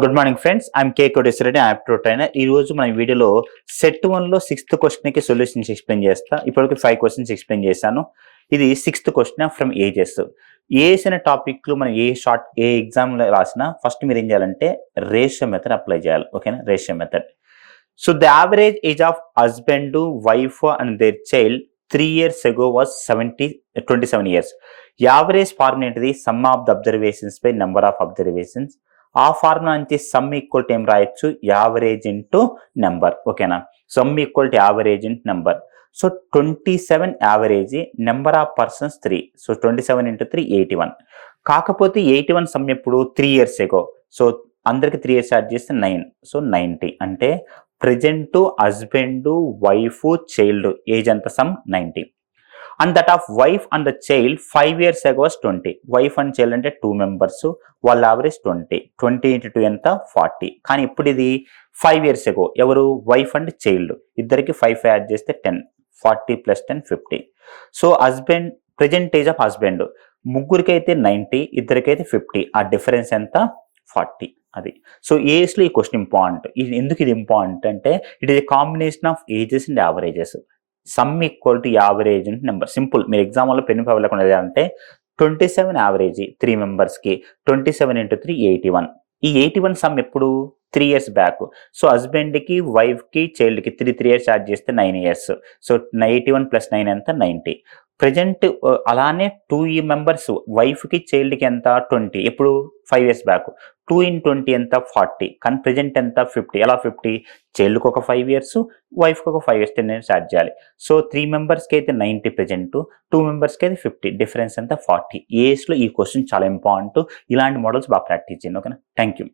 Good morning friends. I'm K Koteswarareddy, యాప్టో trainer. ఈ రోజు మన వీడియోలో సెట్ 1లో 6th క్వశ్చన్కి సొల్యూషన్స్ ఎక్స్ప్లెయిన్ చేస్తా. ఇప్పటివరకు 5 క్వశ్చన్స్ ఎక్స్ప్లెయిన్ చేశాను. ఇది 6th question from ages. Age అనే టాపిక్లో మనం ఏ ఎగ్జామ్లో రాసినా ఫస్ట్ మీరు ఏం చేయాలంటే రేషియో మెథడ్ అప్లై చేయాలి. ఓకేనా? Ratio method. So the average age of husband, wife and their child 3 years ago was 27 years. Average formula ఏంటిది? Sum of the observations by number of observations. ఆ ఫార్ములా నుంచి sum equal to ఏం రాయొచ్చు? Average into number. ఓకేనా? Sum equal to average into number. So 27 average, number of persons 3. So 27 into 3 81. కాకపోతే 81 some ఎప్పుడు? 3 years ago. So అందరికి 3 years add చేస్తే 9. So 90. అంటే present husband, wife, child age ఎంత? Sum 90. And that of wife and the child 5 years ago was 20. Wife and child అంటే 2 members, వాళ్ళ average 20. 20 into 2 ఎంత? 40. కానీ ఇప్పుడు ఇది 5 years ago. ఎవరు? వైఫ్ అండ్ చైల్డ్ ఇద్దరికి 5 యాడ్ చేస్తే 10. 40 + 10 50. So husband, present age of husband ముగ్గురికి అయితే 90, ఇద్దరికైతే 50. ఆ డిఫరెన్స్ ఎంత? 40. అది. సో ఏజ్లో ఈ క్వశ్చన్ ఇంపార్టెంట్. ఇది ఎందుకు ఇది ఇంపార్టెంట్ అంటే it is a combination of ages and averages. Some equal to average and number. Simple. మీరు ఎగ్జామ్లో పెన్ పేపర్ లేకుండా అంటే 27 యావరేజ్ 3 members కి, 27 into 3 81. ఈ 81 సమ్ ఎప్పుడు? 3 years బ్యాక్. సో హస్బెండ్కి, వైఫ్కి, చైల్డ్కి 3 years యాడ్ చేస్తే 9 years. సో 81 + 9 ఎంత? 90. ప్రజెంట్ అలానే 2 members వైఫ్కి, చైల్డ్కి ఎంత? 20. ఎప్పుడు? 5 years బ్యాక్. 2 into 20 ఎంత? 40. కానీ ప్రజెంట్ ఎంత? 50. ఎలా 50? చైల్డ్కి ఒక 5 years, వైఫ్కి ఒక 5 years, 10 years యాడ్ చేయాలి. సో 3 members అయితే 90 ప్రజెంట్, 2 members అయితే 50. డిఫరెన్స్ ఎంత? 40. ఏజ్లో ఈ క్వశ్చన్ చాలా ఇంపార్టెంట్. ఇలాంటి మోడల్స్ బాగా ప్రాక్టీస్ చేయండి. ఓకేనా? Thank you.